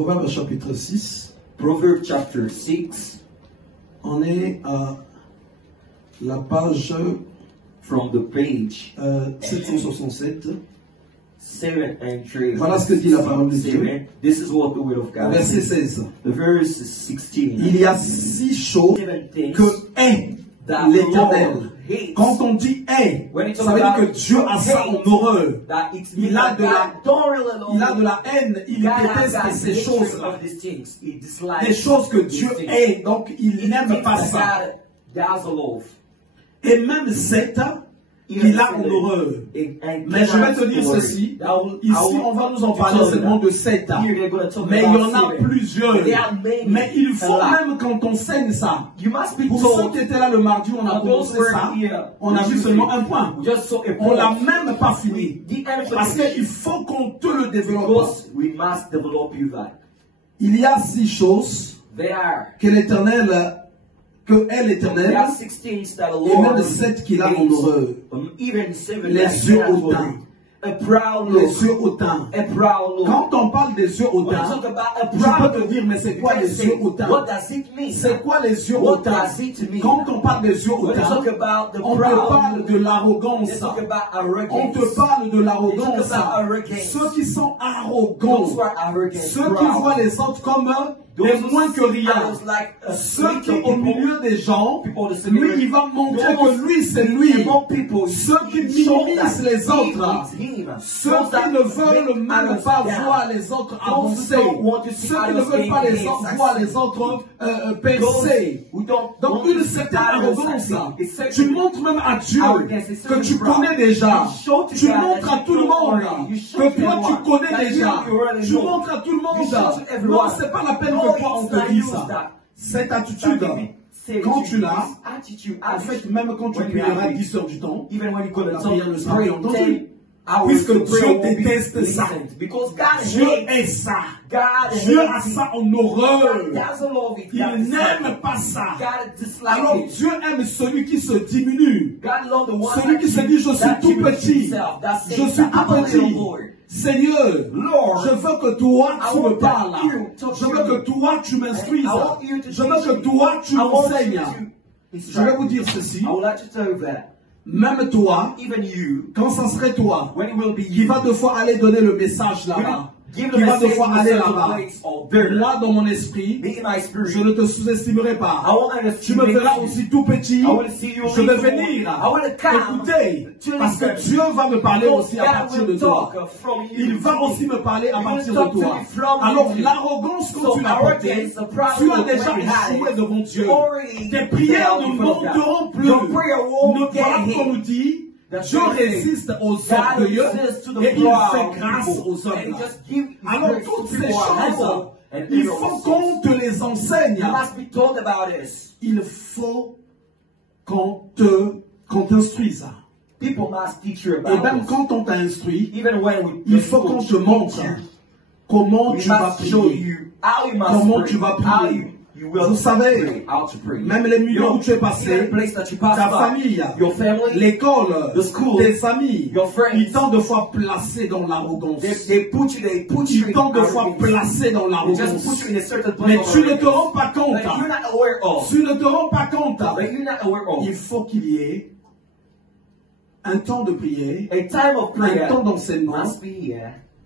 Proverbe chapitre 6. Proverbs chapter 6. On est à la page From the page 767. 7 and 3. Voilà ce que dit la parole de Dieu. This is what the word of God Verset says. 16. The verse 16. Il y a 6 choses que est l'Éternel. Quand on dit est, ça veut dire que Dieu a ça en horreur. Il a de la haine, il déteste ces choses-là. Des choses que Dieu est, donc il n'aime pas ça. Et même cet, il a en horreur. Mais je vais te dire ceci. Ici, on va nous en parler seulement de 7 ans. Mais il y en a plusieurs. Mais il faut même quand on enseigne ça. Pour ceux qui étaient là le mardi, on a commencé ça. On a vu seulement un point. On l'a même pas fini. Parce qu'il faut qu'on te le développe. Il y a 6 choses que l'Éternel est l'Éternel, et même 7 qu'il a en horreur. Les yeux hautains. Les yeux hautains. Quand on parle des yeux hautains, je peux te dire, mais c'est quoi les yeux hautains? C'est quoi les yeux hautains? Quand on parle des yeux hautains, on te parle de l'arrogance. On te parle de l'arrogance. Ceux qui sont arrogants, ceux qui voient les autres comme des moins que rien. Ceux qui au milieu des gens, lui il va montrer que lui c'est lui. Ceux qui minimisent les autres, ceux qui ne veulent même pas voir les autres avancer, ceux qui ne veulent pas voir les autres percer. Donc une certaine arrogance, tu montres même à Dieu que tu connais déjà. Tu montres à tout le monde que toi tu connais déjà. Tu montres à tout le monde. Non, c'est pas la peine que toi on te dise ça. Cette attitude, quand tu l'as, en fait, même quand tu prieras 10 heures du temps, la prière ne sera pas entendue. Puisque Dieu déteste ça. Dieu est ça. Dieu a ça en horreur. Il n'aime pas ça. Alors Dieu aime celui qui se diminue. Celui qui se dit je suis tout petit. Je suis tout petit. Seigneur, je veux que toi tu me parles. Je veux que toi tu m'instruises. Je veux que toi tu m'enseignes. Je vais vous dire ceci. Même toi, quand ça serait toi, qui va devoir aller donner le message là-bas, qui va devoir aller là-bas, là dans mon esprit, je ne te sous-estimerai pas. Tu me verras aussi tout petit, je vais venir écouter, parce que Dieu va me parler aussi à partir de toi. Il va aussi me parler à partir de toi. Alors l'arrogance que tu as portée, tu as déjà échoué devant Dieu. Tes prières ne monteront plus. Voilà ce qu'on nous dit. Dieu résiste aux orgueilleux et il fait grâce aux hommes. Alors toutes ces choses, il faut qu'on te les enseigne. Il faut qu'on t'instruise. Et même quand on t'a instruit, il faut qu'on te montre comment tu vas prier. Comment tu vas prier. Vous savez, même les milieux où tu es passé, ta famille, l'école, tes amis, ils t'ont de fois placé dans l'arrogance. Ils t'ont de fois placé dans l'arrogance. Mais tu ne te rends pas compte. Tu ne te rends pas compte. Il faut qu'il y ait un temps de prière, un temps d'enseignement,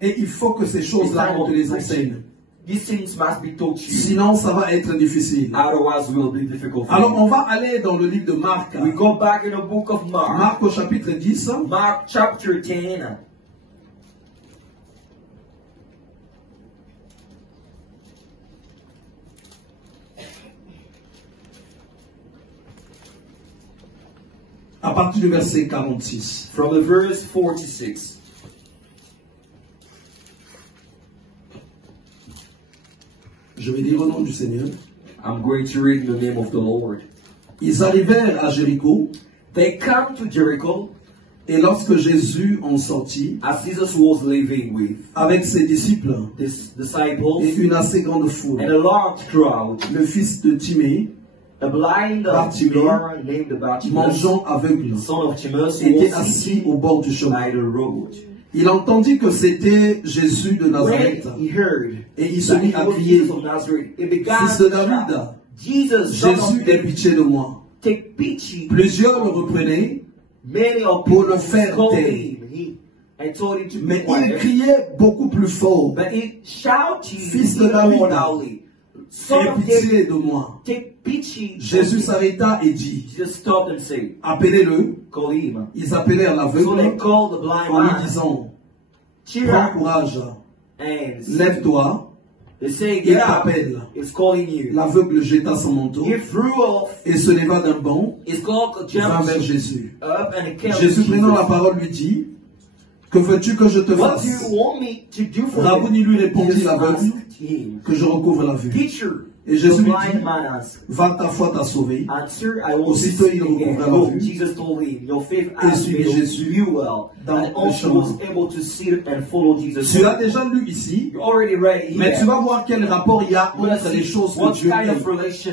et il faut que ces choses-là, on te les enseigne. Sinon, ça va être difficile. Alors, on va aller dans le livre de Marc. Marc au chapitre 10. Mark chapter 10. À partir du verset 46. From the verse 46. Je vais lire au nom du Seigneur. I'm going to read the name of the Lord. Ils arrivèrent à Jéricho. They come to Jericho. Et lorsque Jésus en sortit, as Jesus was living with avec ses disciples, his disciples, et une assez grande foule, and a large crowd, le fils de Timée, a blind man named Bartimaeus, mangeant aveugle, son of Timaeus, était assis au bord du chemin. by the road. Il entendit que c'était Jésus de Nazareth. Et il se mit à crier, Fils de David, Jésus, aie pitié de moi. Plusieurs le reprenaient pour le faire taire. Mais il criait beaucoup plus fort, Fils de David, aie pitié de moi. Jésus s'arrêta et dit, appelez-le. Ils appelèrent l'aveugle en lui disant, prends courage, lève-toi, il t'appelle. L'aveugle jeta son manteau et se leva d'un bond, vint vers Jésus. Jésus prenant la parole lui dit, que veux-tu que je te fasse? Rabouni lui répondit l'aveugle, que je recouvre la vue. Et Jésus lui dit, va, ta foi t'a sauvé. Aussitôt il recouvra la vue et suivit Jésus dans le chemin. Tu as déjà lu ici, mais tu vas voir quel rapport il y a entre les choses que Dieu dit.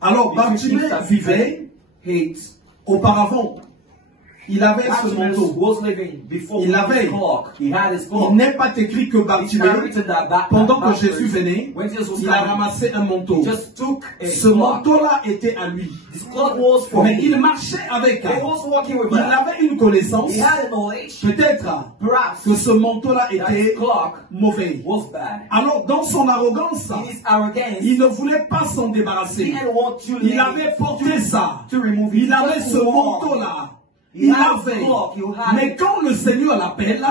Alors Bartimée vivait auparavant. Il avait ce manteau. Il l'avait. Il n'est pas écrit que Bartimée, pendant que Jésus venait, il a ramassé un manteau. Ce manteau-là était à lui. Mais il marchait avec. Il avait une connaissance. Peut-être que ce manteau-là était mauvais. Alors, dans son arrogance, il ne voulait pas s'en débarrasser. Il avait porté ça. Il avait ce manteau-là. Il avait. Mais quand le Seigneur l'appelle,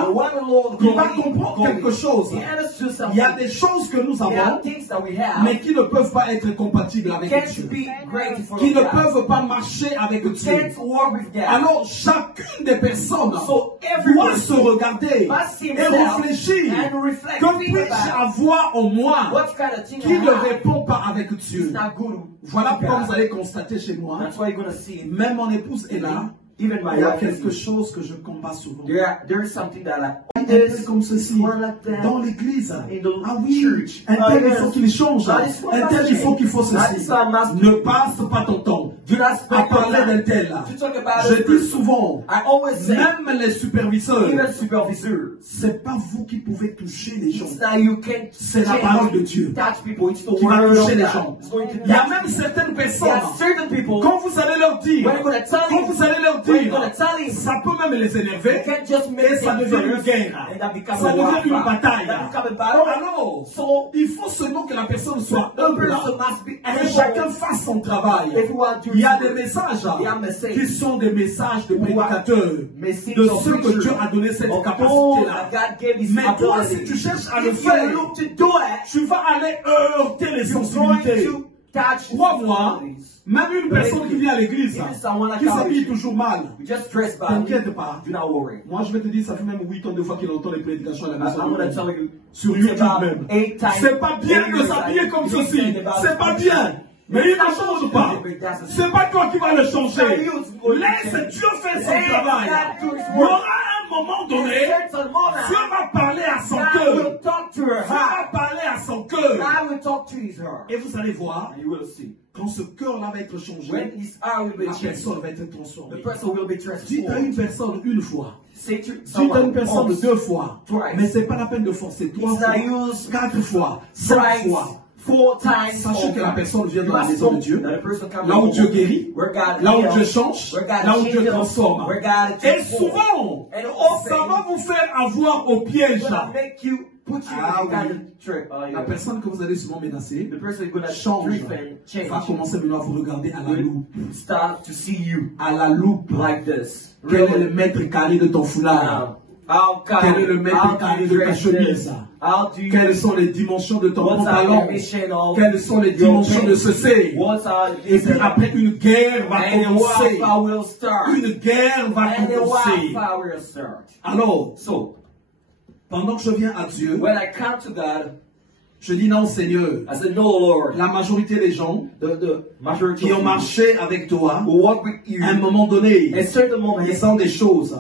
il va comprendre quelque chose. Il y a des choses que nous avons, mais qui ne peuvent pas être compatibles avec Dieu. Qui ne peuvent pas marcher avec Dieu. Alors, chacune des personnes doit se regarder et réfléchir. Que puis-je avoir en moi qui ne répond pas avec Dieu? Voilà pourquoi vous allez constater chez moi, même mon épouse est là. Il y a quelque chose que je combats souvent. There is something that Un tel comme ceci, dans l'église. Ah oui, un tel il faut qu'il change. Un tel il faut qu'il faut ceci. Ne passe pas ton temps à parler d'un tel. Je dis souvent, même les superviseurs, c'est pas vous qui pouvez toucher les gens. C'est la parole de Dieu qui va toucher les gens. Il y a même certaines personnes, quand vous allez leur dire, ça peut même les énerver et ça devient une guerre. Ça devient une bataille. Alors, il faut seulement que la personne soit humble et chacun fasse son travail. Il y a des messages qui sont des messages de prédicateurs, de ceux que Dieu a donné cette capacité-là. Mais toi, si tu cherches à le faire, tu vas aller heurter les sensibilités. Crois-moi, même une personne qui vient à l'église, qui s'habille toujours mal, t'inquiète pas. Moi, je vais te dire, ça fait même 8 ans de fois qu'il entend les prédications à la maison. Sur YouTube même. C'est pas bien de s'habiller comme ceci. C'est pas bien. Mais il ne change pas. C'est pas toi qui vas le changer. Laisse Dieu faire son travail. Il y aura un moment donné, Dieu va parler à son cœur. Dieu va parler à son cœur. Et vous allez voir, quand ce cœur-là va être changé, la personne va être transformée. Dites à une personne une fois. Dites à une personne 2 fois. Mais ce n'est pas la peine de forcer 3 fois, 4 fois, 5 fois. Sachez que la personne vient dans la maison de Dieu, là où Dieu guérit, là où Dieu change, là où Dieu transforme. Et souvent, ça va vous faire avoir au piège. Ah oui. La personne que vous allez souvent menacer change, va commencer maintenant à vous regarder à la loupe. À la loupe. Quel est le mètre carré de ton foulard? Quel est le mètre carré de ta chemise? Quelles sont les dimensions de ton pantalon? Quelles sont les dimensions de ceci? Et puis après, une guerre va commencer. Une guerre va commencer. Alors, pendant que je viens à Dieu, Je dis non, Seigneur. I said, no, Lord. La majorité des gens Majority qui ont marché avec toi, à un moment donné, ils ont des choses.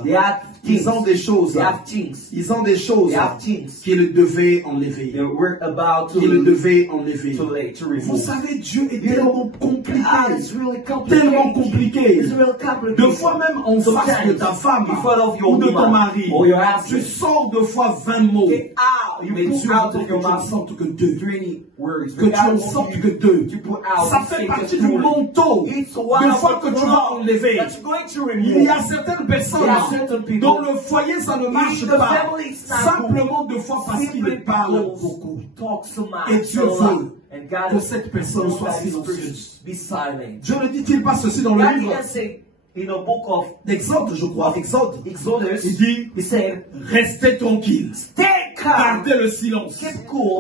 Ils ont des choses. Ils ont des choses qu'ils devaient enlever. Qu'ils devaient enlever. Vous savez, Dieu est tellement compliqué. Tellement compliqué. Deux fois même en face de ta femme ou de ton mari, tu sors deux fois 20 mots. Mais Dieu attend que tu en sortes que 2. Que tu en sortes que 2. Ça fait partie du manteau. Deux fois que tu vas enlever. Il y a certaines personnes dont le foyer ça ne marche pas. Simplement deux fois parce qu'il parle beaucoup. Et Dieu veut que cette personne soit silencieuse. Dieu ne dit-il pas ceci dans le livre d'Exode, je crois, Exode. Il dit, restez tranquille. Gardez le silence.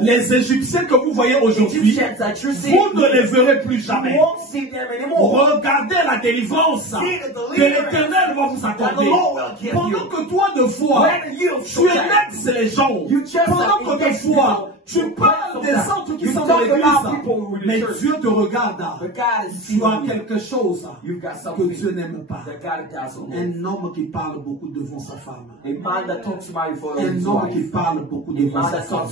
Les Égyptiens que vous voyez aujourd'hui, vous ne les verrez plus jamais. Regardez la délivrance que l'Éternel va vous accorder. Pendant que toi, de foi, tu énexes les gens. Pendant que de foi, tu parles des centres qui sont dans l'église. Mais Dieu te regarde. Tu as quelque chose que Dieu n'aime pas. Un homme qui parle beaucoup devant sa femme. Un homme qui parle beaucoup devant sa femme.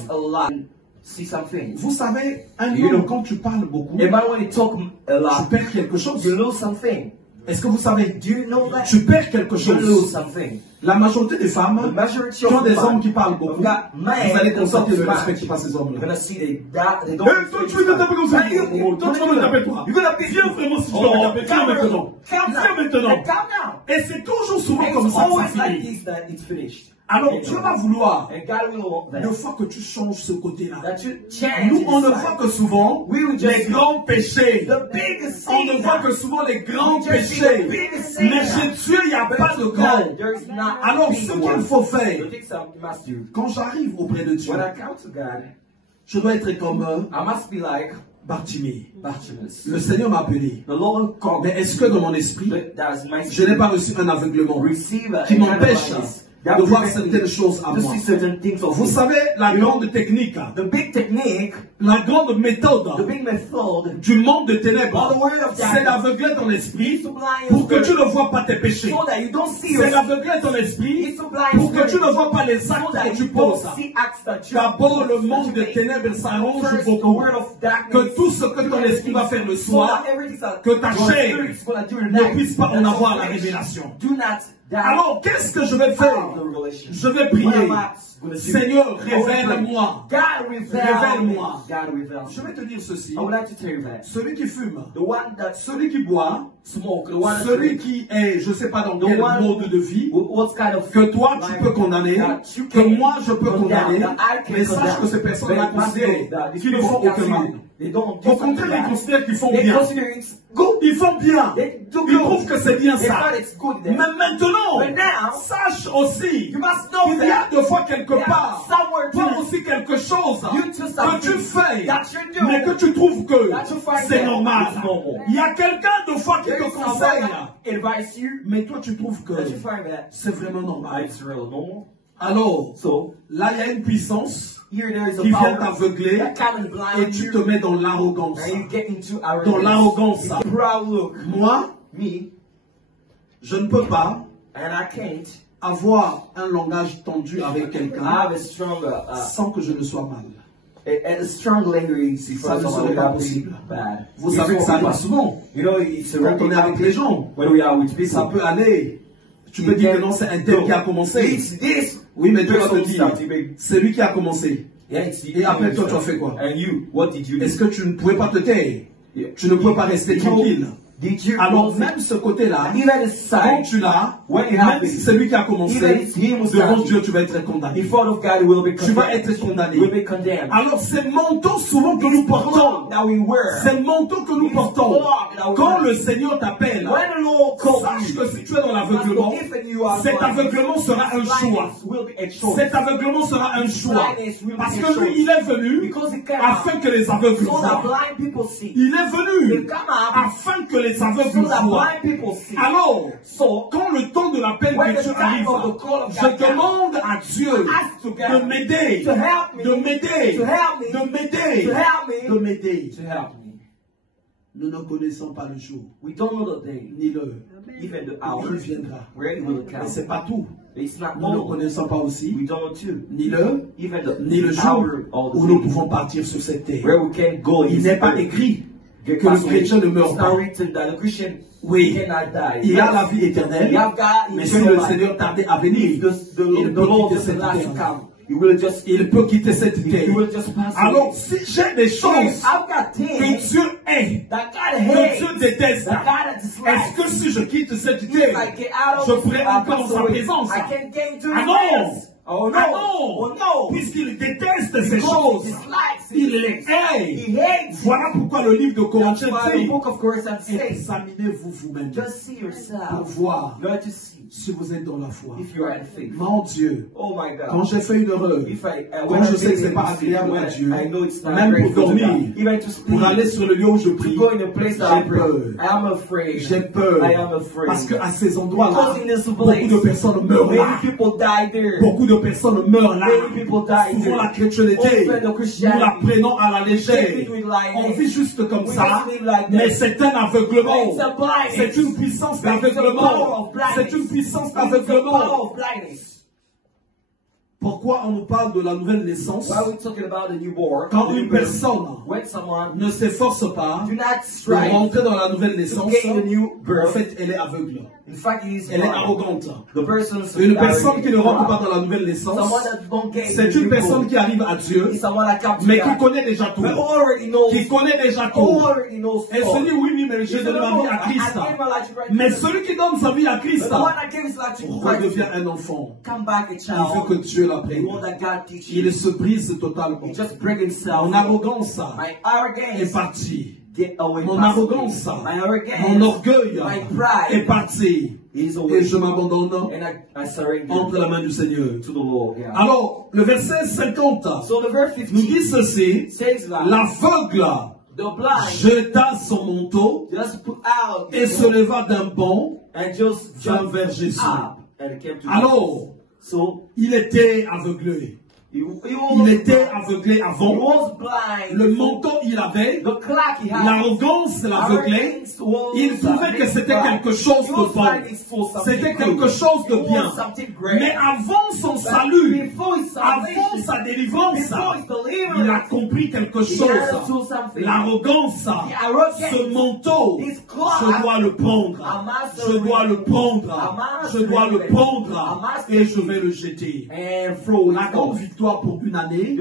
Vous savez, un homme, quand tu parles beaucoup, tu perds quelque chose. Est-ce que vous savez, tu perds quelque chose. La majorité des femmes qui ont des hommes qui parlent beaucoup, vous allez constater ne respectent pas ces hommes-là. Toi, tu veux te taper comme ça. Toi, tu veux me taper toi. Viens vraiment si tu veux me taper. Viens maintenant. Viens maintenant. Et c'est toujours souvent comme ça que ça finit. Alors Dieu va vouloir, une fois que tu changes ce côté-là, nous on ne voit que souvent les grands péchés. On ne voit que souvent les grands péchés. Mais chez Dieu, il n'y a pas de grand. Alors ce qu'il faut faire, quand j'arrive auprès de Dieu, je dois être comme Bartimée. Le Seigneur m'a appelé. Mais est-ce que dans mon esprit, je n'ai pas reçu un aveuglement qui m'empêche de voir certaines choses à moi? Vous savez, la grande technique, la grande méthode du monde de ténèbres, c'est d'aveugler ton esprit pour que tu ne vois pas tes péchés. C'est d'aveugler ton esprit pour que tu ne vois pas les actes que tu poses. D'abord, le monde de ténèbres s'arrange beaucoup. Que tout ce que ton esprit va faire le soir, que ta chair ne puisse pas en avoir la révélation. Alors, qu'est-ce que je vais faire? Je vais prier. Seigneur, révèle-moi. Révèle-moi. Je vais te dire ceci. Celui qui fume, celui qui boit, celui qui est, je ne sais pas dans quel mode de vie, que toi tu peux condamner, que moi je peux condamner, mais sache que ces personnes-là considèrent qu'ils ne font aucun mal. Au contraire, ils considèrent qu'ils font bien. Ils font bien. Ils trouvent que c'est bien ça. Mais maintenant, sache aussi qu'il y a deux fois quelque part, toi aussi quelque chose que tu fais, mais que tu trouves que c'est normal. Il y a quelqu'un de fois qui te conseille, mais toi tu trouves que c'est vraiment normal. Alors, là il y a une puissance qui vient t'aveugler et tu te mets dans l'arrogance. Dans l'arrogance. Moi, je ne peux pas avoir un langage tendu avec quelqu'un sans que je ne sois mal. Ça ne serait pas possible. Vous savez que ça arrive souvent. Quand on est avec les gens, ça peut aller. Tu peux dire que non, c'est un tel qui a commencé. Oui, mais Dieu va te dire, c'est lui qui a commencé. Et après toi, tu as fait quoi? Est-ce que tu ne pouvais pas te taire? Tu ne pouvais pas rester tranquille? Alors même ce côté-là, quand tu l'as, même si c'est lui qui a commencé, devant Dieu tu vas être condamné. Tu vas être condamné. Alors ces manteaux souvent que nous portons, ces manteaux que nous portons, quand le Seigneur t'appelle, sache que si tu es dans l'aveuglement, cet aveuglement sera un choix. Cet aveuglement sera un choix. Parce que lui, il est venu afin que les aveugles voient. Il est venu afin que les aveugles voient. Alors, quand le temps temps de l'appel de Dieu arrive, je demande à Dieu de m'aider, de m'aider, de m'aider, de m'aider. Nous ne connaissons pas le jour, ni l'heure, even the où hour il viendra. where it will Mais come. ce n'est pas tout. It's not Nous ne all. connaissons pas aussi We don't know too. ni l'heure, Even the ni le jour hour or the où nous day pouvons partir sur cette terre. where we can go. Il n'est pas écrit que le chrétien ne meurt It's pas. not written that the Christian Oui, cannot die. il a la vie éternelle, You have God mais si eternal le life. Seigneur tardait à venir, If the il peut Lord quitter doesn't cette last to terre. come, you will just Il peut quitter cette terre. you will just pass Alors, away. si j'ai des choses I've got que things Dieu hait, that God que hates, Dieu déteste, that God dislikes. est-ce que si je quitte cette If terre, I get out of je this, pourrai encore sa présence? I can gain to Ah His non! presence. Oh no! Ah Oh non! no! Puisqu'il déteste ces Because choses, he dislikes it. il les hait. He hates it. Voilà pourquoi le livre de That's Corinthiens why the dit, book of Corinthians says, examinez-vous vous-même just see pour yourself. voir Not to see si vous êtes dans la foi. if you are in faith. Mon Dieu, Oh my God. quand j'ai fait une erreur, If I, quand when je I sais que make ce n'est a pas mistake, agréable when à Dieu, I know it's not même pour grateful to dormir, God, even to sleep, pour aller sur le lieu où je to prie, go in a place that I j'ai pray, peur. I am afraid. J'ai peur. I am afraid. Parce qu'à ces endroits-là, Because in this beaucoup place, de personnes meurent là. many people die there. Beaucoup de personnes meurent là. Many people die Souvent there. la chrétienté, Often the nous Christianity, la prenons à la légère. take it with lightness. On vit juste comme We ça, just live like that. mais c'est un aveuglement. It's a blindness. C'est une puissance It's a power d'aveuglement. of blindness. C'est une puissance It's a power d'aveuglement. of blindness. Pourquoi on nous parle de la nouvelle naissance? While we're talking about the newborn, Quand the une newborn, personne when someone ne s'efforce pas do not de strive rentrer dans la nouvelle to naissance, gain the new en birth, fait, elle est aveugle. in fact, it is Elle est blind. arrogante. The person's Une personne qui ne rentre pas dans la nouvelle naissance, someone that don't gain c'est the une new personne birth qui arrive à Dieu, is someone that comes to mais qui God. connaît déjà tout. But already knows, Qui connaît déjà tout. already knows Elle se dit, oui, oui, mais j'ai donné ma vie à Christ. Mais celui qui donne sa vie à Christ But the one that gives his life to Christ, redevient un enfant. come back a Il veut child. que Dieu The l'apprenne. one that God teaches. Il se brise totalement. He just break himself. Mon arrogance My est arrogance, partie. get away. Mon pass arrogance, away. My arrogance, mon orgueil my est pride parti. is away. Et je m'abandonne And I surrender entre la main du Seigneur. to the Lord. Yeah. Alors, le verset 50 So the verse nous 15 dit ceci. says that L'aveugle the blind jeta son manteau just put out et se leva d'un bond and just vint jumped vers Jésus. up and came to Alors, Jesus. So il était aveuglé. he Il était aveuglé avant. was blind. Le manteau il avait, The clock he had. l'arrogance l'aveuglait. Arrogance was Il trouvait que c'était quelque chose de He was bon. finding for something C'était good. quelque chose de It was bien. something great. Mais avant son salut, Before his avant salvation, sa délivrance, before his deliverance, il a compris quelque he chose. had to do something. L'arrogance, arrogance, ce manteau, this cloth, je dois le I prendre. must Je dois le prendre. I must Je dois le I prendre. must Et je vais le jeter. and throw La it grande off. victoire pour une année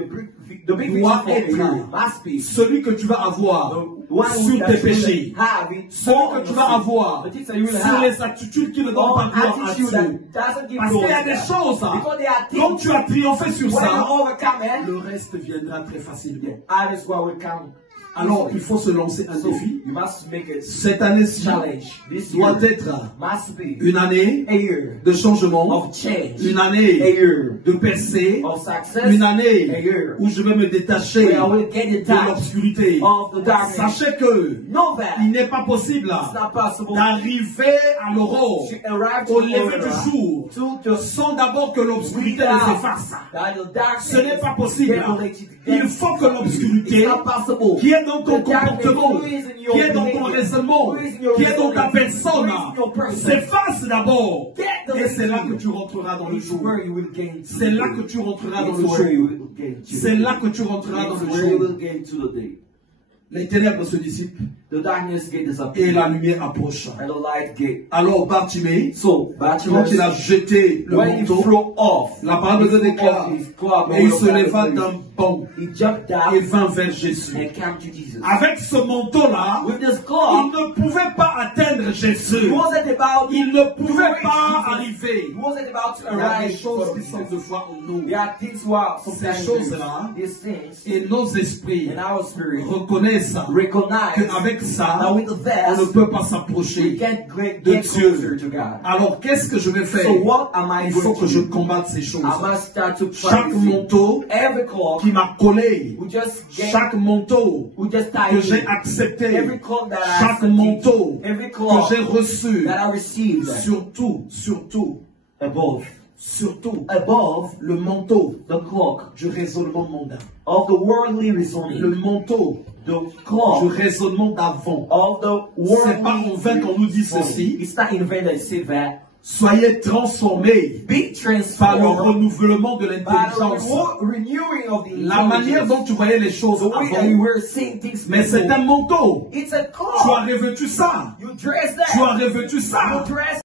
The big doit victory for a être year must be celui que tu vas avoir the one sur that tes you péchés. have it Celui on que tu your vas sin. avoir The things that you will sur have. les attitudes qui ne donnent pas Or gloire à attitude Dieu. that doesn't give Parce qu'il y a glory des to God. choses, Because there are quand things tu as triomphé sur when you ça, overcome it, le reste viendra très facilement. others will come. Alors, il faut se lancer un So défi. you must make it Cette année-ci challenge. This doit year être must be une année a year de changement, of change, une a année year de percée, of success, une a année year où je vais me détacher where I will get in de touch l'obscurité. of the darkness. Sachez que Know that il n'est pas possible it's not possible d'arriver à l'aurore, to arrive to au the lever aurora, du jour, to the sans d'abord que l'obscurité ne s'efface. that the darkness Ce n'est pas possible. get related to Il death. faut que l'obscurité It's not possible. qui est dans ton The darkness comportement, who is in your qui est dans ton behavior, raisonnement, who is in your qui est dans ta reasoning, personne, who is in your person, s'efface d'abord. get the Et c'est là que victory. tu rentreras dans le It's jour. where you will gain to C'est the là day. que tu rentreras dans It's le where you jour. will gain to C'est the là day. que tu rentreras dans It's le where you jour. will gain to the day. Les ténèbres se dissipent The darkness get et disappeared la lumière approche. and the light get. Alors Bartimée, So, quand Bartimaeus, il a jeté le when he manteau, threw off, la parole de Dieu déclare, his cloak, et il se over leva the d'un place, bond he jumped et down vint vers Jésus. and came to Jesus. Avec ce manteau-là, With this il cloak, ne pouvait pas atteindre he Jésus. wasn't about Il ne pouvait to pas reach Jesus. arriver. He wasn't about to Il y a des arrive choses for qui sont Jesus. de foi en nous. There are things who are Ces sometimes choses-là, these things et nos esprits in our spirit reconnaissent reconnaissent qu'avec ça, on ne peut pas s'approcher de Dieu. Alors, qu'est-ce que je vais faire? Il faut que je combatte ces choses. Chaque manteau qui m'a collé, chaque manteau que j'ai accepté, chaque manteau que j'ai reçu, surtout above le manteau du raisonnement mondain, of the worldly reasoning, le manteau the cloak du raisonnement d'avant. of the C'est pas en vain qu'on nous dit ceci. It's not in vain that I say that. Soyez transformés Be par le transformed renouvellement de by l'intelligence. the renewing of the La manière dont tu voyais les choses the way that you avant. were seeing things Mais c'est before. un manteau. It's a Tu cloak. as revêtu ça. You dress that. Tu as revêtu ça. You dress